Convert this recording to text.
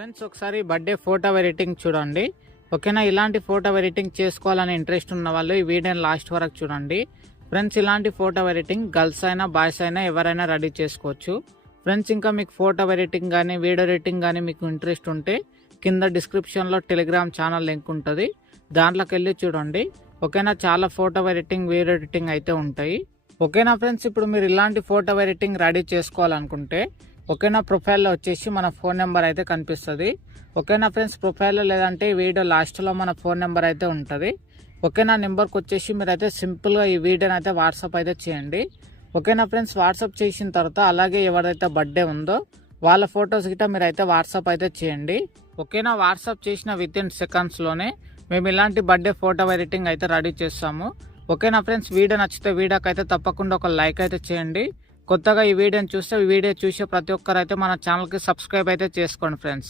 Friends ఒకసారి birthday photo editing చూడండి. ఓకేనా, ఇలాంటి ఫోటో ఎడిటింగ్ చేసుకోవాలని ఇంట్రెస్ట్ ఉన్న వాళ్ళు ఈ వీడియోని లాస్ట్ వరకు చూడండి. ఫ్రెండ్స్ ఇలాంటి ఫోటో ఎడిటింగ్ గర్ల్స్ అయినా బాయ్స్ అయినా ఎవరైనా రెడీ చేసుకోవచ్చు. ఫ్రెండ్స్ ఇంకా మీకు ఫోటో ఎడిటింగ్ కానీ వీడియో ఎడిటింగ్ కానీ మీకు ఇంట్రెస్ట్ ఉంటే కింద డిస్క్రిప్షన్లో టెలిగ్రామ్ ఛానల్ లింక్ ఉంటుంది, దాంట్లోకి వెళ్ళి చూడండి. ఓకేనా, చాలా ఫోటో ఎడిటింగ్ వీడియో ఎడిటింగ్ అయితే ఉంటాయి. ఓకేనా ఫ్రెండ్స్, ఇప్పుడు మీరు ఇలాంటి ఫోటో ఎడిటింగ్ రెడీ చేసుకోవాలనుకుంటే ఓకేనా, ప్రొఫైల్లో వచ్చేసి మన ఫోన్ నెంబర్ అయితే కనిపిస్తుంది. ఓకేనా ఫ్రెండ్స్, ప్రొఫైల్లో లేదంటే వీడియో లాస్ట్లో మన ఫోన్ నెంబర్ అయితే ఉంటుంది. ఓకేనా, నెంబర్కి వచ్చేసి మీరైతే సింపుల్గా ఈ వీడియోని అయితే వాట్సాప్ అయితే చేయండి. ఓకేనా ఫ్రెండ్స్, వాట్సాప్ చేసిన తర్వాత అలాగే ఎవరైతే బర్త్డే ఉందో వాళ్ళ ఫొటోస్ గిట్ట మీరైతే వాట్సాప్ అయితే చేయండి. ఓకేనా, వాట్సాప్ చేసిన వితిన్ సెకండ్స్లోనే మేము ఇలాంటి బర్త్డే ఫోటో ఎడిటింగ్ అయితే రెడీ చేస్తాము. ఓకేనా ఫ్రెండ్స్, వీడియో నచ్చితే వీడియోకి అయితే తప్పకుండా ఒక లైక్ అయితే చేయండి. కొత్తగా ఈ వీడియోని చూస్తే ఈ వీడియో చూసే ప్రతి ఒక్కరు అయితే మన ఛానల్కి సబ్స్క్రైబ్ అయితే చేసుకోండి ఫ్రెండ్స్.